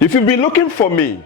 If you've been looking for me,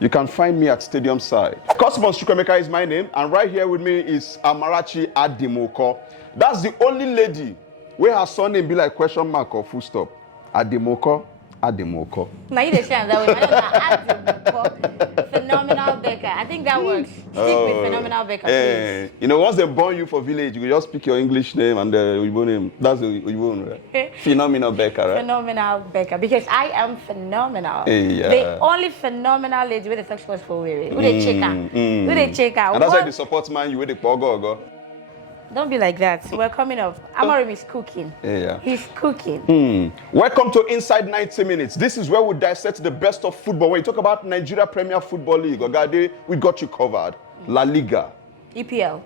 you can find me at Stadium Side. Cosmos Chukwemeka is my name, and right here with me is Amarachi Adimoko. That's the only lady where her surname be like question mark or full stop. Adimoko. Now you understand that way. Adimoko. Phenomenal Baker. I think that works. Stick with Phenomenal Baker, please. You know, once they born you for village, you just pick your English name and the Igbo name. That's the Igbo name, right? Phenomenal Baker, right? Phenomenal Baker. Because I am phenomenal. Yeah. The only phenomenal lady with the sex force for Wewe. Who they check out? Who they check out? And that's why the support man, you with the pogo. Don't be like that. We're coming up. Amorim is cooking. Yeah. He's cooking. Welcome to Inside 90 Minutes. This is where we dissect the best of football. When you talk about Nigeria Premier Football League, Ogade, we got you covered. La Liga. EPL.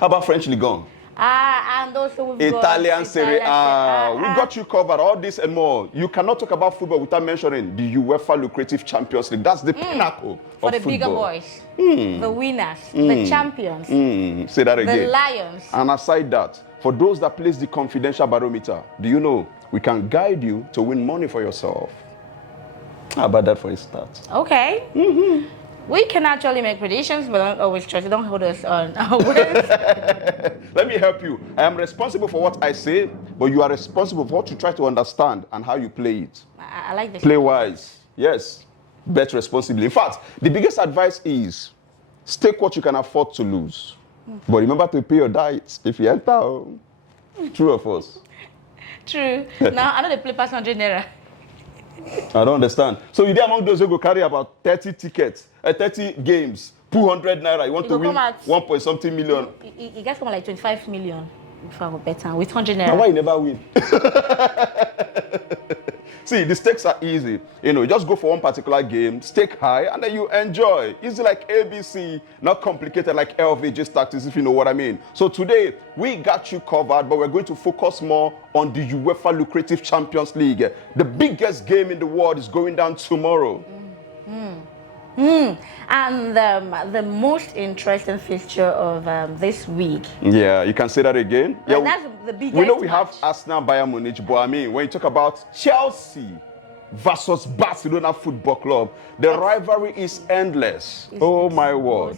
How about French Ligue 1? And also we've Italian got Serie A. We got you covered. All this and more. You cannot talk about football without mentioning the UEFA Lucrative Champions League. That's the pinnacle for of the football. bigger boys, the winners, the champions, Say that again. the lions. And aside that, for those that place the confidential barometer, do you know we can guide you to win money for yourself? How about that for a start? Okay. We can actually make predictions, but don't always trust. Don't hold us on our words. Let me help you. I am responsible for what I say, but you are responsible for what you try to understand and how you play it. I like this. Play wise. Yes. Bet responsibly. In fact, the biggest advice is stake what you can afford to lose. But remember to pay your diet if you enter. True or false? True. Now, I know they play past 100 naira. I don't understand. So you're among those who go carry about 30 tickets, 30 games, 200 naira. You want to win 1 point something million. You guys come like 25 million if I would bet with 100 naira. Now why you never win? See, the stakes are easy. You know, just go for one particular game, stake high, and then you enjoy. Easy like ABC, not complicated like LVJ tactics, if you know what I mean. So today, we got you covered, but we're going to focus more on the UEFA Lucrative Champions League. The biggest game in the world is going down tomorrow. And the most interesting fixture of this week. Yeah, you can say that again. Yeah, that's the biggest we know we match. have Arsenal, Bayern Munich, but I mean, when you talk about Chelsea versus Barcelona Football Club, the rivalry is endless. Oh my word.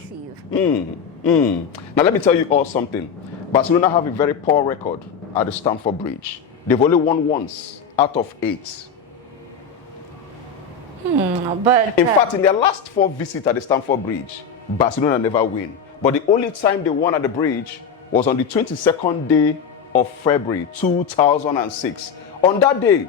Now let me tell you all something. Barcelona have a very poor record at the Stamford Bridge. They've only won once out of 8. But In fact, in their last 4 visits at the Stamford Bridge, Barcelona never win. But the only time they won at the bridge was on the 22nd day of February 2006. On that day,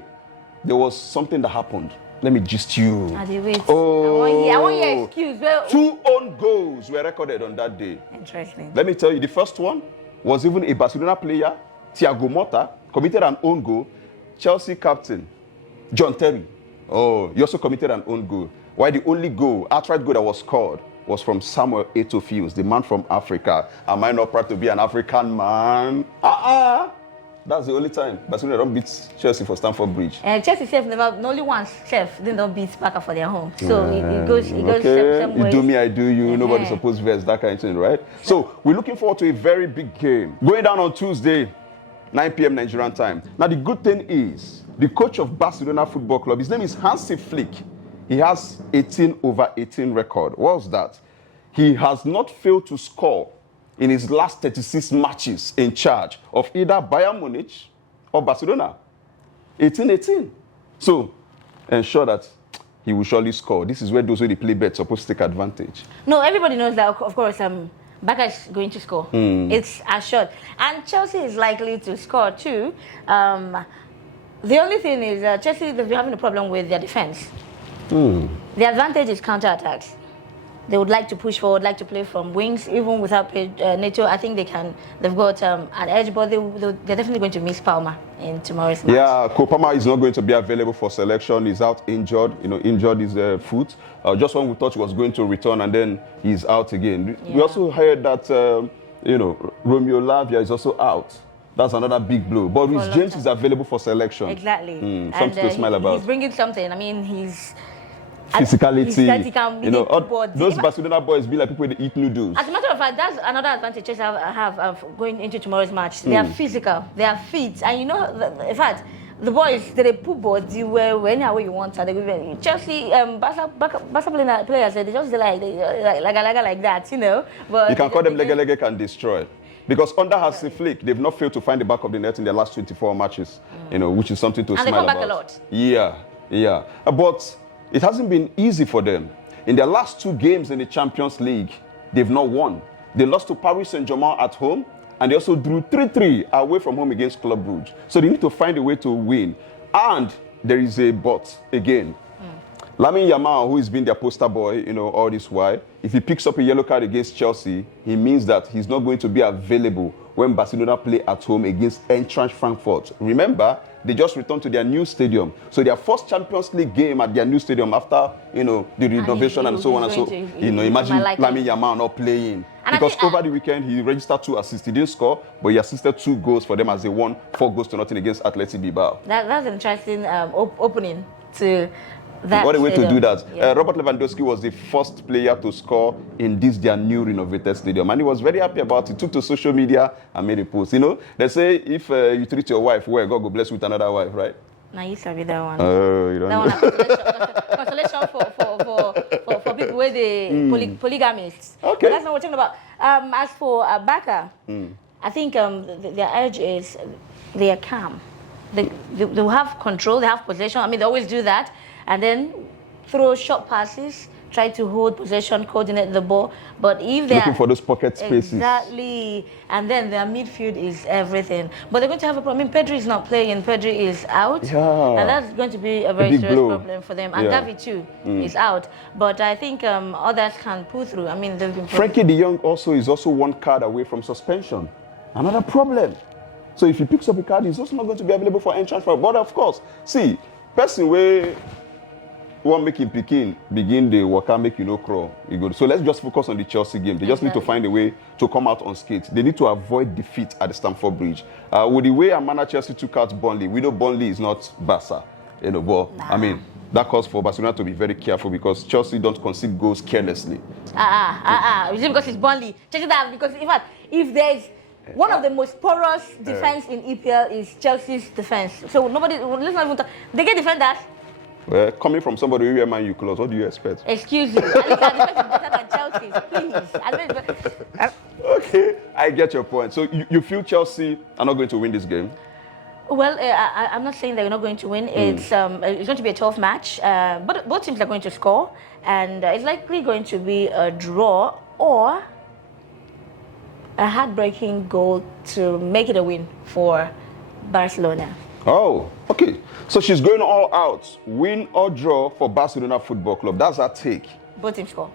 there was something that happened. Let me gist you. wait. Oh, I want your excuse. Well, 2 own goals were recorded on that day. interesting. Let me tell you, the first one was even a Barcelona player, Thiago Motta, committed an own goal. Chelsea captain, John Terry. Oh, he also committed an own goal. Why the only goal, outright goal that was scored was from Samuel Eto'o Fields, the man from Africa. Am I not proud to be an African man? That's the only time Barcelona don't beat Chelsea for Stamford Bridge. Chelsea self never, only once chef didn't beat Barca for their home. So it goes okay. some You ways. do me, I do you. Nobody's supposed to verse that kind of thing, right? So we're looking forward to a very big game. Going down on Tuesday, 9 p.m. Nigerian time. Now the good thing is, the coach of Barcelona Football Club, his name is Hansi Flick. He has 18/18 record. What's that? He has not failed to score in his last 36 matches in charge of either Bayern Munich or Barcelona. 18/18. So ensure that he will surely score. This is where those who play bet supposed to take advantage. No, everybody knows that, of course, Barca is going to score. It's assured. And Chelsea is likely to score too. The only thing is Chelsea, they've been having a problem with their defense. The advantage is counter-attacks. They would like to push forward, like to play from wings, even without Neto. I think they've got an edge, but they're definitely going to miss Palmer in tomorrow's match. Yeah, Palmer is not going to be available for selection. He's out injured, injured his foot. Just when we thought he was going to return, and then he's out again. Yeah. We also heard that, Romeo Lavia is also out. That's another big blow. But Rhys James is available for selection. Exactly. Something to smile about. He's bringing something. I mean, he's... physicality. Those Barcelona boys be like people that eat noodles. As a matter of fact, that's another advantage I have going into tomorrow's match. They are physical, they are fit, and in fact, the boys, they put body where anyhow you want. They give Chelsea, Barca players, they just like that, you know. But you can call them leg can destroy. Because under Hansi Flick, they've not failed to find the back of the net in their last 24 matches, you know, which is something to smile about. And they come back a lot. Yeah. But it hasn't been easy for them. In their last 2 games in the Champions League, they've not won. They lost to Paris Saint-Germain at home, and they also drew 3-3 away from home against Club Brugge. So they need to find a way to win. And there is a but again. Lamine Yamal, who has been their poster boy, you know, all this while, if he picks up a yellow card against Chelsea, he means that he's not going to be available when Barcelona play at home against Eintracht Frankfurt. Remember, they just returned to their new stadium. So their first Champions League game at their new stadium after, you know, the renovation and so on and so. You know, imagine Lamine Yamal not playing. Because over the weekend, he registered 2 assists. He didn't score, but he assisted 2 goals for them as they won 4 goals to nothing against Athletic Bilbao. That's an interesting opening to that. What a way stadium. to do that. Yeah. Robert Lewandowski was the first player to score in their new renovated stadium. And he was very happy about it. Took to social media and made a post. You know, they say if you treat your wife well, God will bless you with another wife, right? Now you saw that one. You don't know. That one consolation for people where they polygamists. Okay. But that's not what we're talking about. As for Barca, I think their edge is they are calm. They have control, they have possession. I mean, they always do that. And then throw short passes, try to hold possession, coordinate the ball. But if they're looking for those pocket spaces. Exactly. And then their midfield is everything. But they're going to have a problem. I mean, Pedri is not playing. Pedri is out. Yeah. And that's going to be a very serious problem for them. And Gavi too is out. But I think others can pull through. I mean, they've been... Frankie de Jong is also 1 card away from suspension. Another problem. So if he picks up a card, he's also not going to be available for entrance. But of course, see, person where one make him begin the worker, make you no crawl. You go. So let's just focus on the Chelsea game. They just need to find a way to come out unscathed. They need to avoid defeat at the Stamford Bridge. With the way Amana Chelsea took out Burnley, we know Burnley is not Barca. You know, but I mean, that calls for Barcelona to be very careful because Chelsea don't concede goals carelessly. Is it because it's Burnley? Check it out, because in fact, if there's one of the most porous defense in EPL is Chelsea's defense. So nobody, let's not even talk. They get defenders. Well, coming from somebody who wear Man U clothes, what do you expect? Excuse me. At least our defense is better than Chelsea's, please. Okay, I get your point. So you feel Chelsea are not going to win this game? Well, I'm not saying they're not going to win. It's going to be a tough match. But both teams are going to score. And it's likely going to be a draw or a heartbreaking goal to make it a win for Barcelona. Oh, okay. So she's going all out. Win or draw for Barcelona Football Club. That's her take. Both teams score.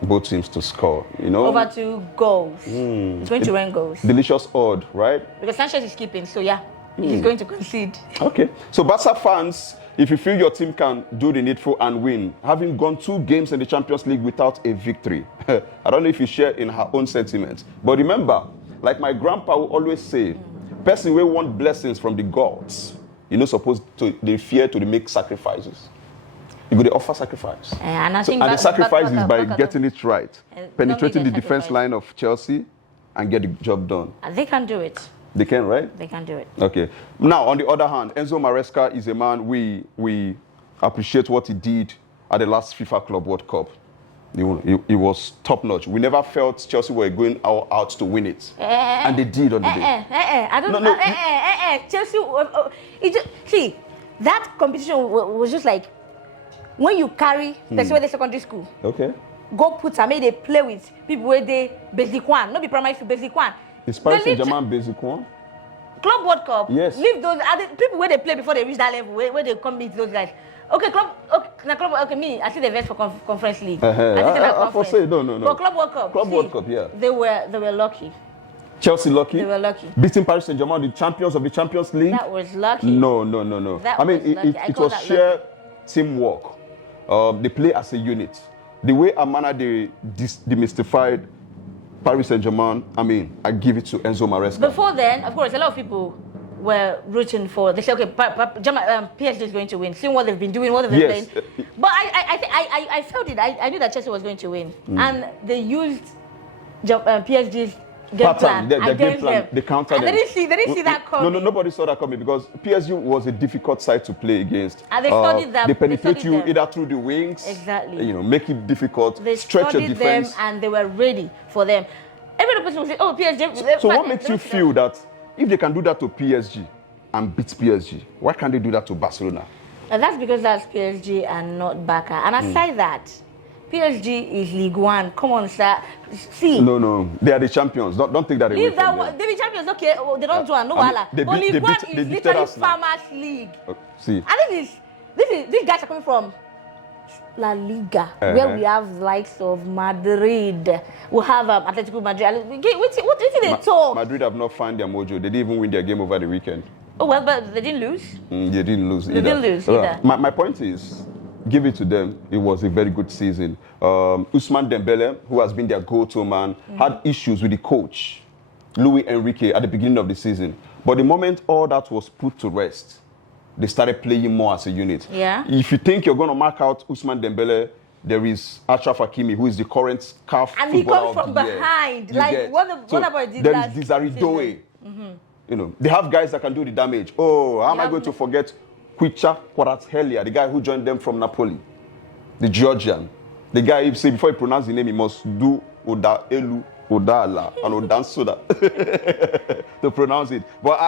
Both teams to score, you know. Over 2 goals. It's going to rain goals. Delicious odd, right? Because Sanchez is keeping, so yeah, he's going to concede. Okay. So Barca fans, if you feel your team can do the needful and win, having gone 2 games in the Champions League without a victory, I don't know if you share in her own sentiments. But remember, like my grandpa would always say, person will want blessings from the gods. You're not supposed to, they fear to make sacrifices. You go to offer sacrifice. And I think the sacrifice is by getting it right. Penetrating the defense line of Chelsea and get the job done. They can do it. They can, right? They can do it. Okay. Now, on the other hand, Enzo Maresca is a man we appreciate what he did at the last FIFA Club World Cup. He was top-notch. We never felt Chelsea were going out to win it. And they did on the day. I don't know. Chelsea, see, that competition was just like, when you carry the secondary school, okay, go put some, they play with people where they basic one, not be primary to basic one. Is Paris Saint-Germain basic one? Club World Cup. Yes. Leave those people where they play before they reach that level, where they come meet those guys. Okay, me, I see the best for Conference League. I foresee, no. But Club World Cup. World Cup, yeah. They were lucky. Chelsea lucky? They were lucky. Beating Paris Saint-Germain, the champions of the Champions League? That was lucky. No. It was sheer teamwork. They play as a unit. The way Amana demystified Paris Saint-Germain, I give it to Enzo Maresca. Before then, of course, a lot of people were rooting for. They say, okay, PSG is going to win. Seeing what they've been doing, what they've been playing. But I felt it. I knew that Chelsea was going to win, and they used PSG's pattern, their game against plan, them. they countered And them. they didn't see that coming. No, nobody saw that coming because PSG was a difficult side to play against. And they studied them. They penetrate they you studied them. either through the wings, Exactly. you know, make it difficult, They stretch your studied defense. them and they were ready for them. Every other person will say, "Oh, PSG." So what makes you feel that if they can do that to PSG and beat PSG, why can't they do that to Barcelona? And that's because that's PSG and not Barca. And aside that, PSG is League One. Come on, sir. See. No, they are the champions. Don't take that away Leave from that them. one. They be champions, okay. Oh, they don't do no I mean, wala. they But beat- League they One beat- they is beat literally us now. Farmers League. See, And these guys are coming from La Liga, where we have likes of Madrid. We have Atletico Madrid. What did they talk? Madrid have not found their mojo. They didn't even win their game over the weekend. Oh well, but they didn't lose. They didn't lose either. They didn't lose either. My point is, give it to them. It was a very good season. Ousmane Dembele, who has been their go-to man, had issues with the coach, Luis Enrique, at the beginning of the season. But the moment all that was put to rest, they started playing more as a unit. Yeah. If you think you're going to mark out Ousmane Dembele, there is Achraf Hakimi, who is the current CAF And he footballer comes of from the year. behind. You Like, get? what about did there last is Desiree season? Doe. You know, they have guys that can do the damage. Oh, how am I going to forget Kwicha Kvaratskhelia, the guy who joined them from Napoli, the Georgian. The guy, if say before he pronounce the name, he must do Oda Elu, Odala, and Odansoda to pronounce it. But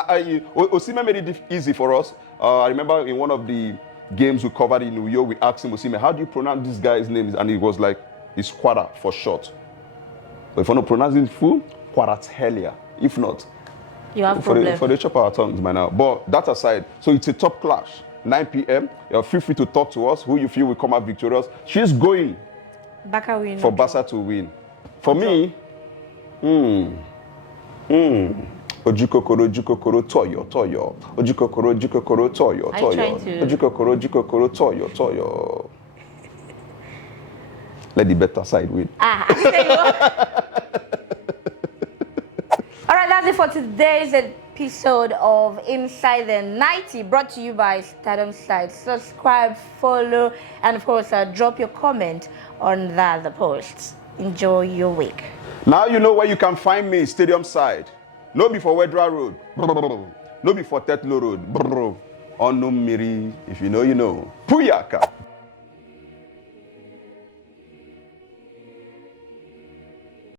Osimhen made it easy for us. I remember in one of the games we covered in New York, we asked him, Osimhen, how do you pronounce this guy's name? And he was like, it's Kwara for short. But if you want to pronounce it full, Kvaratskhelia. If not, You have for problem. the chop our tongues by now. But that aside, so it's a top clash. 9 p.m. Feel free to talk to us. Who you feel will come out victorious. She's going Barca win. for Barca to win. For me, Ojukokoro, Toyo. Ojukokoro, Toyo. Are you trying to- Ojukokoro, Toyo. Let the better side win. I tell you what. All right, that's it for today's episode of Inside the 90, brought to you by Stardom Site. Subscribe, follow, and of course, drop your comment on the posts. Enjoy your week. Now you know where you can find me, Stadium Side. No be for Wedra Road. No be for Tetlo Road. Onum Miri. If you know, you know. Puyaka.